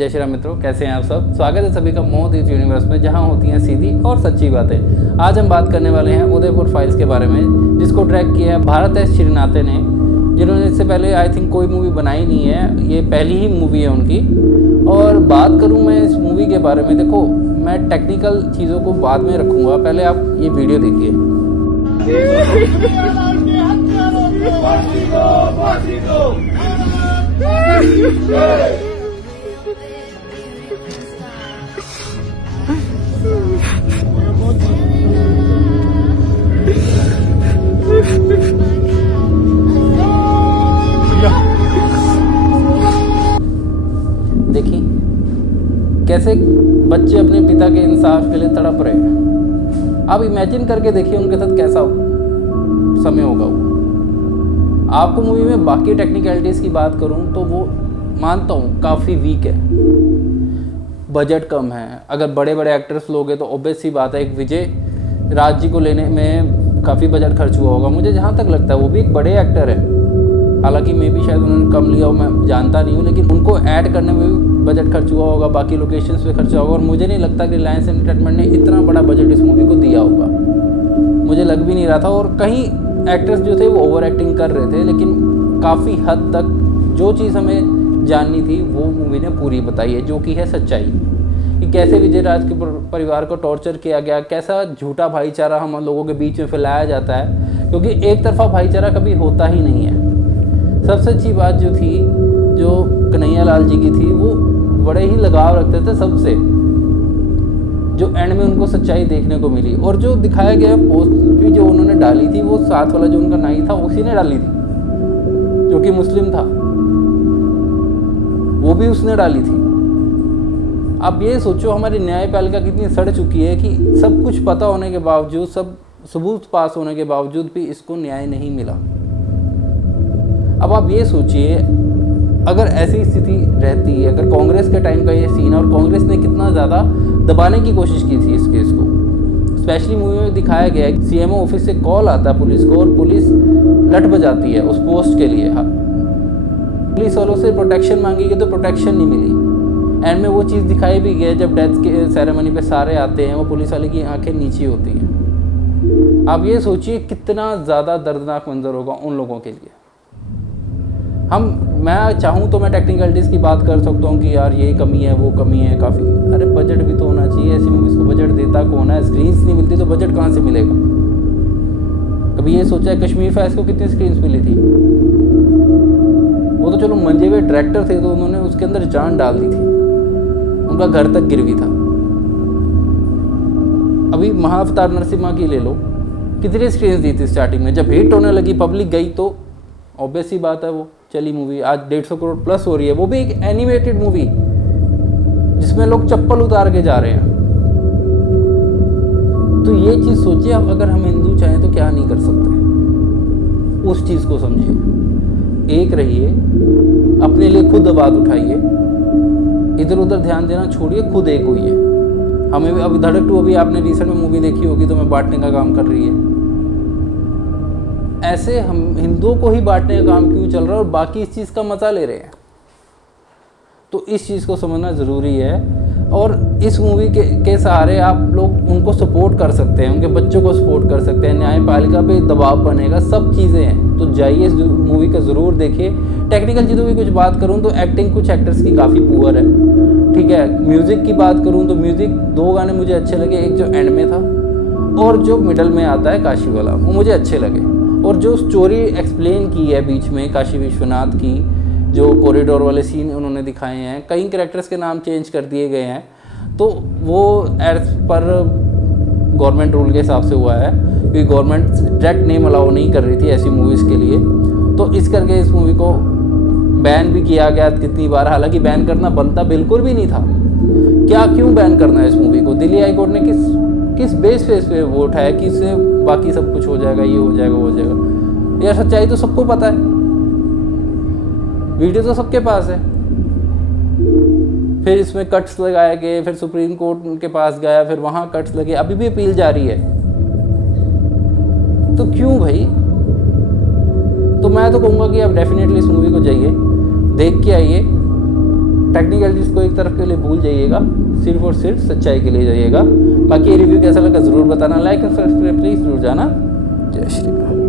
जय श्री राम मित्रों, कैसे हैं आप सब। स्वागत है सभी का मोह इस यूनिवर्स में, जहां होती हैं सीधी और सच्ची बातें। आज हम बात करने वाले हैं उदयपुर फाइल्स के बारे में, जिसको ट्रैक किया है भारत एस श्रीनाथे ने, जिन्होंने इससे पहले आई थिंक कोई मूवी बनाई नहीं है। ये पहली ही मूवी है उनकी। और बात करूँ मैं इस मूवी के बारे में, देखो मैं टेक्निकल चीज़ों को बाद में रखूँगा, पहले आप ये वीडियो देखिए। देखिए कैसे बच्चे अपने पिता के इंसाफ के लिए तड़प रहे हैं। आप इमेजिन करके देखिए उनके साथ कैसा समय होगा वो। आपको मूवी में बाकी टेक्निकलिटीज़ की बात करूं तो वो मानता हूं काफ़ी वीक है, बजट कम है। अगर बड़े बड़े एक्टर्स लोगे तो ऑब्वियस सी बात है, एक विजय राज जी को लेने में काफ़ी बजट खर्च हुआ होगा। मुझे जहाँ तक लगता है वो भी एक बड़े एक्टर है, हालांकि मे भी शायद उन्होंने कम लिया हो, मैं जानता नहीं हूँ, लेकिन उनको ऐड करने में भी बजट खर्च हुआ होगा, बाकी लोकेशंस पे खर्चा होगा। और मुझे नहीं लगता कि रिलायंस एंटरटेनमेंट ने इतना बड़ा बजट इस मूवी को दिया होगा, मुझे लग भी नहीं रहा था। और कहीं एक्टर्स जो थे वो ओवर एक्टिंग कर रहे थे, लेकिन काफ़ी हद तक जो चीज़ हमें जाननी थी वो मूवी ने पूरी बताई है, जो कि है सच्चाई कि कैसे विजय राज के परिवार को टॉर्चर किया गया, कैसा झूठा भाईचारा हम लोगों के बीच में फैलाया जाता है, क्योंकि एक तरफा भाईचारा कभी होता ही नहीं है। सबसे अच्छी बात जो थी, जो कन्हैया लाल जी की थी, वो बड़े ही लगाव रखते थे सबसे, जो एंड में उनको सच्चाई देखने को मिली। और जो दिखाया गया पोस्ट भी जो उन्होंने डाली थी, वो साथ वाला जो उनका नाई था उसी ने डाली थी, जो कि मुस्लिम था, वो भी उसने डाली थी। अब ये सोचो हमारी न्यायपालिका कितनी सड़ चुकी है कि सब कुछ पता होने के बावजूद, सब सबूत पास होने के बावजूद भी इसको न्याय नहीं मिला। अब आप ये सोचिए अगर ऐसी स्थिति रहती है, अगर कांग्रेस के टाइम का ये सीन, और कांग्रेस ने कितना ज़्यादा दबाने की कोशिश की थी इस केस को। स्पेशली मूवी में दिखाया गया है सीएमओ ऑफिस से कॉल आता है पुलिस को, और पुलिस लट बजाती है उस पोस्ट के लिए। हाँ, पुलिस वालों से प्रोटेक्शन मांगी गई तो प्रोटेक्शन नहीं मिली। एंड में वो चीज़ दिखाई भी गई, जब डेथ के सेरेमनी पे सारे आते हैं, वो पुलिस वाले की आंखें नीचे होती हैं। आप ये सोचिए कितना ज़्यादा दर्दनाक मंजर होगा उन लोगों के लिए। मैं चाहूँ तो मैं टेक्निकलिटीज़ की बात कर सकता हूँ कि यार ये कमी है, वो कमी है काफ़ी। अरे बजट भी तो होना चाहिए, ऐसी मूवीज़ को बजट देता कौन है? स्क्रीन्स नहीं मिलती तो बजट कहाँ से मिलेगा? कभी ये सोचा है कश्मीर फाइल्स को कितनी स्क्रीन्स मिली थी? वो तो चलो मंजे हुए डायरेक्टर थे तो उन्होंने उसके अंदर जान डाल दी थी, उनका घर तक गिरवी था। अभी महाअवतार नरसिम्हा की ले लो, कितनी स्क्रीन्स दी थी स्टार्टिंग में, जब हिट होने लगी पब्लिक गई तो ऑब्वियस ही बात है वो चली मूवी। आज 150 करोड़ प्लस हो रही है, वो भी एक एनिमेटेड मूवी जिसमें लोग चप्पल उतार के जा रहे हैं। तो ये चीज़ सोचिए, अब अगर हम हिंदू चाहें तो क्या नहीं कर सकते, उस चीज़ को समझिए। एक रहिए, अपने लिए खुद आवाज़ उठाइए, इधर उधर ध्यान देना छोड़िए, खुद एक होइए। हमें भी अभी धड़क 2 अभी आपने रिसेंट में मूवी देखी होगी तो मैं बांटने का काम कर रही है। ऐसे हम हिंदुओं को ही बांटने का काम क्यों चल रहा है और बाकी इस चीज़ का मज़ा ले रहे हैं? तो इस चीज़ को समझना ज़रूरी है। और इस मूवी के सहारे आप लोग उनको सपोर्ट कर सकते हैं, उनके बच्चों को सपोर्ट कर सकते हैं, न्यायपालिका पे दबाव बनेगा, सब चीज़ें हैं। तो जाइए इस मूवी का ज़रूर देखिए। टेक्निकल चीज़ों की कुछ बात करूँ तो एक्टिंग कुछ एक्टर्स की काफ़ी पुअर है, ठीक है। म्यूज़िक की बात करूँ तो म्यूज़िक 2 गाने मुझे अच्छे लगे, एक जो एंड में था और जो मिडल में आता है काशी वाला, वो मुझे अच्छे लगे। और जो स्टोरी एक्सप्लेन की है बीच में काशी विश्वनाथ की, जो कॉरिडोर वाले सीन उन्होंने दिखाए हैं, कई कैरेक्टर्स के नाम चेंज कर दिए गए हैं, तो वो एज पर गवर्नमेंट रूल के हिसाब से हुआ है, क्योंकि गवर्नमेंट डायरेक्ट नेम अलाउ नहीं कर रही थी ऐसी मूवीज़ के लिए। तो इस करके इस मूवी को बैन भी किया गया कितनी बार, हालांकि बैन करना बनता बिल्कुल भी नहीं था। क्या क्यों बैन करना है इस मूवी को? दिल्ली हाई कोर्ट ने किस बेस पे वो उठाया कि इससे बाकी सब कुछ हो जाएगा, ये हो जाएगा, वो हो जाएगा। यार सच्चाई तो सबको पता है, वीडियो तो सबके पास है। फिर इसमें कट्स लगाए गए, फिर सुप्रीम कोर्ट के पास गया, फिर वहाँ कट्स लगे, अभी भी अपील जारी है। तो क्यों भाई? तो मैं तो कहूँगा कि आप डेफिनेटली इस मूवी को जाइए, देख के आइए, टेक्निकलिटीज़ को एक तरफ के लिए भूल जाइएगा, सिर्फ और सिर्फ सच्चाई के लिए जाइएगा। बाकी ये रिव्यू कैसा लगा ज़रूर बताना, लाइक और सब्सक्राइब प्लीज़ जरूर जाना। जय श्री राम।